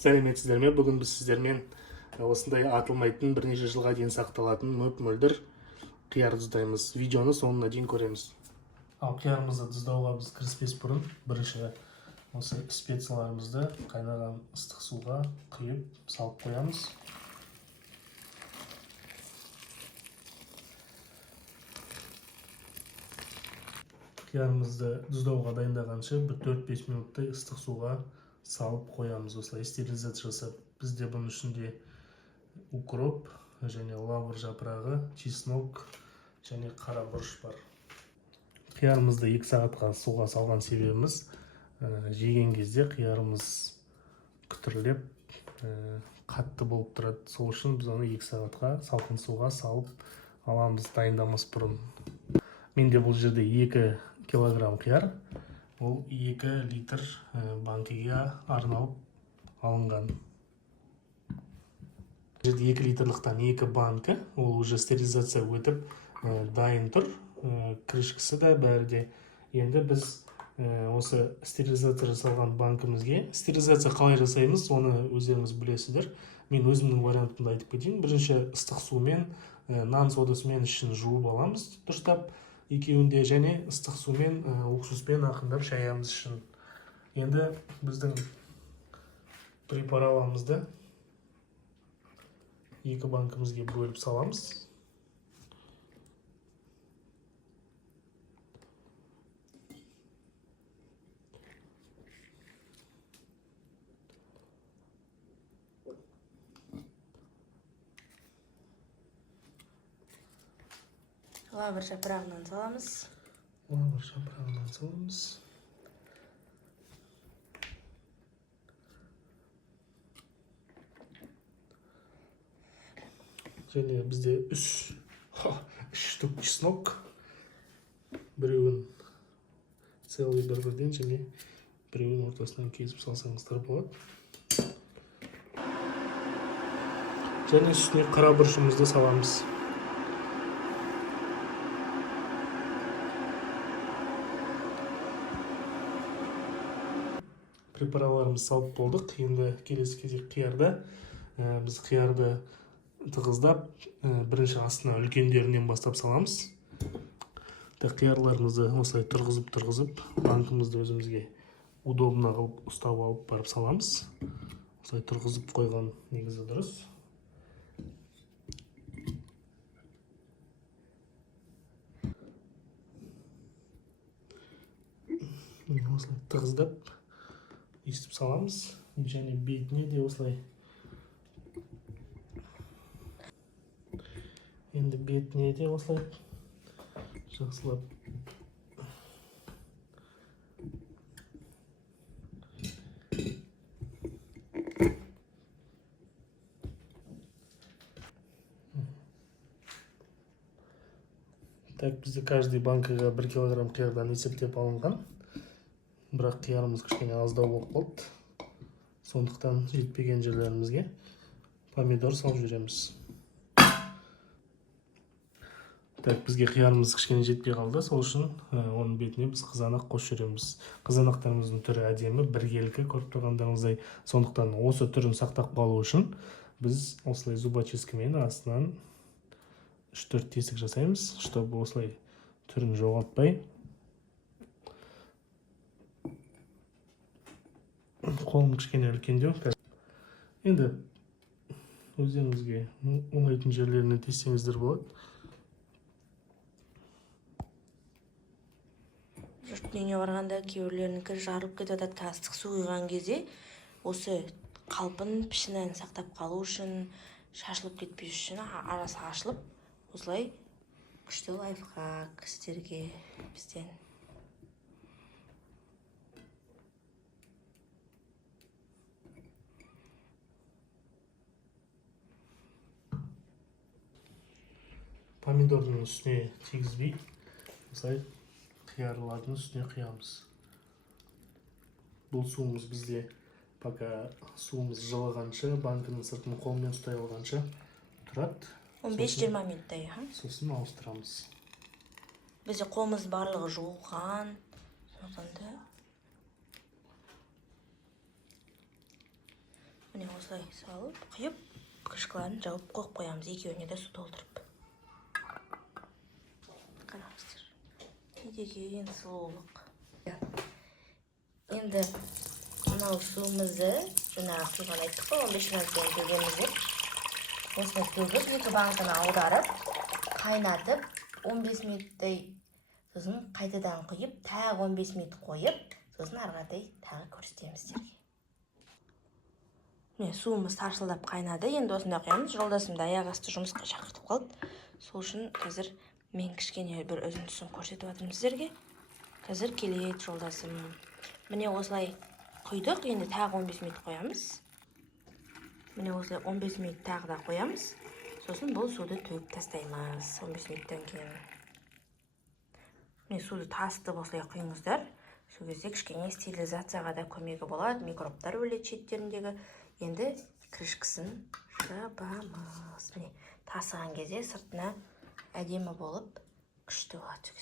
Сәлеметсіздер ме? Бүгін біз сіздермен осындай атылмайтын, бірнеше жылға дейін сақталатын мөп-мөлдір қияр тұздаймыз. Видеоны соңына дейін көреміз. Ал қиярымызды тұздауға біз кіріспес бұрын бірінші осы специяларымызды қайнаған ыстық суға құйып салып қоямыз. Қиярымызды тұздауға дайындағанша бір 4-5 минуттай ыстық суға салып қоямыз. Осылай стерилизация жасап, бізде бұның ішінде укроп және лавр жапырағы, чеснок және қара бұрыш бар. Қиярымызды 2 сағатқа суға салған себебіміз, жеген кезде қиярымыз күтірлеп қатты болып тұрады. Сол үшін біз оны 2 сағатқа салқын суға салып аламыз дайындамас бұрын. Менде бұл жерде 2 килограмм қияр, ол 2 литр банкіге арналып алынған. Жерде 2 литрлықтан 2 банкі, ол уже стерилизация өтіп дайын тұр, крышкасы да бәрі де. Енді біз осы стерилизация жасалған банкімізге, стерилизация қалай жасаймыз, оны өздеріңіз білесіздер. Мен өзімнің вариантымды айтып кетейін. Бірінші ыстық сумен, нан содасымен ішін жуып аламыз, дұрыстап екеуінде, және ыстық сумен, уксуспен ақындап шаямыз ішін. Енді біздің препараламызды 2 банкімізге бөліп саламыз. Лавр жапырағынан саламыз. Лавр жапырағынан саламыз. Және бізде 3 штук чеснок, біреуін целый бір-бірден және біреуін ортасынан кесіп салсаңыздар болады. Және үстіне қара бұрышымызды саламыз. Препараларымыз салып болдық. Енді келесі кезек қиярда. Біз қиярды тығыздап, бірінші астына үлкендерінен бастап саламыз. Қиярларымызды осылай тұрғызып, банкымызды өзімізге удобно қылып ұстап алып барып саламыз. Осылай тұрғызып қойған негізі дұрыс. Осылай тығыздап естіп саламыз, және бетіне де осылай. Енді бетіне де осылай жақсылап. Так, бізде каждый банкіға 1 килограмм қиярдан есептеп алынған. Бірақ қиярымыз кішкене аздау болып қалды. Сондықтан жетпеген жерлерімізге помидор салып жүреміз. Так, бізге қиярымыз кішкене жетпей қалды. Сол үшін оның бетіне біз қызанақ қосып жүреміз. Қызанақтарымыздың түрі әдемі, біркелкі, көріп тұрғандарыңыздай. Сондықтан осы түрін сақтап қалу үшін біз осылай зубочисткамен астынан 3-4 тесік жасаймыз, чтобы осылай түрін жоғалтпай. Қолым кішкене үлкендеу. Енді өздеріңізге оңайтын жерлеріне тесеңіздер болады. Жұрттың үйіне барғанда кейбіреулерінікі жарылып кетеді, ыстық су құйған кезде осы қалпын, пішінін сақтап қалу үшін, шашылып кетпес үшін арасы ашылып, осылай күшті лайфхак сіздерге бізден. Помидордың үстіне тигізбей, осылай қиярлардың үстіне құямыз. Бұл суымыз бізде пока суымыз жылығанша, банкінің сыртын қолмен ұстай алғанша тұрады. 15-20 минуттай. Сосын ауыстырамыз. Бізде қолымыз барлығы жуылған. Сондықтан осылай салып, құйып, крышкаларын жауып қойып қоямыз, екеуіне де су толтырып. Қараңыздар. Не деген сұлулық. Енді мынау суымызды жаңағы құйған айттық қой, 15 минуттен төгеміз. Осыны төгіп, 2 банканы аударып, қайнатып, 15 минуттай сосын қайтадан құйып, тағы 15 минут қойып, сосын арғадай тағы көрсетеміз сіздерге. Міне, суымыз таршылдап қайнады. Енді осында құямыз. Жолдасымды аяқ асты жұмысқа шақыртып қалды. Сол үшін қазір мен кішкене бір үзіндісін көрсетіп жатырмын сіздерге. Қазір келеді жолдасым. Міне осылай құйдық. Енді тағы 15 минут қоямыз. Міне осылай 15 минут тағы да қоямыз. Сосын бұл суды төгіп тастаймыз 15 минуттан кейін. Міне суды тасытып осылай құйыңыздар. Сол кезде кішкене стерилизацияға да көмегі болады. Микробтар өледі шеттеріндегі. Енді крышкасын жабамыз. Міне тасыған кезде сыртына әдемі болып күшті болады.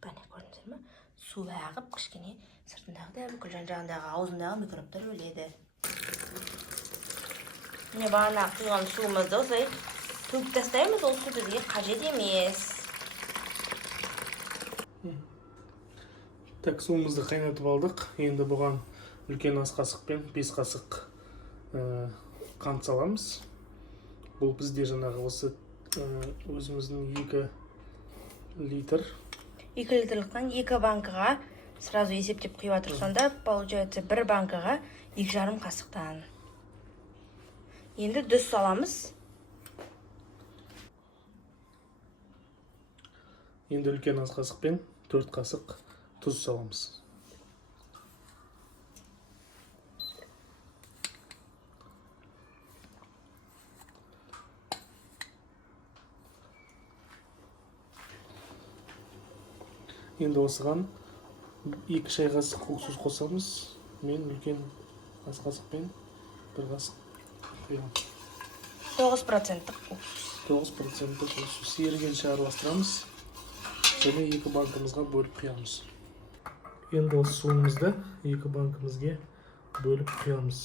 Бәне көрдіңіздер ме? Су ағып, кішкене сыртындағы да бүкіл жан-жағындағы аузындағы микробтар өледі. Міне бағана құйған суымызды осылай төгіп тастаймыз. Ол су бізге қажет емес. Так, суымызды қайнатып алдық. Енді бұған үлкен ас қасықпен 5 қасық қант саламыз. Бұл бізде жаңағы осы өзіміздің 2 литр. 2 литрлықтан 2 банкыға сразу есептеп құйып жатыр. Сонда получается 1 банкыға 2,5 қасықтан. Енді дүз саламыз. Енді үлкен ас қасықпен 4 қасық тұз саламыз. Енді осыған 2 шай қасық уксус қосамыз. Мен үлкен ас қасықпен 1 қасық құямын. 9% уксус. 9% уксус ерігенше араластырамыз. Және 2 банкымызға бөліп құямыз. Енді осы суымызды 2 банкымызға бөліп құямыз.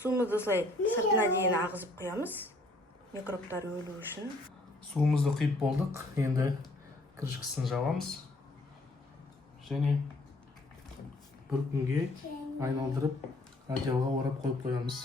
Суымызды осылай сыртына дейін ағызып құямыз. Микробтар өлу үшін. Суымызды құйып болдық. Енді крышкасын жабамыз. Және бір күнге айналдырып одеялға орап қойып қоямыз.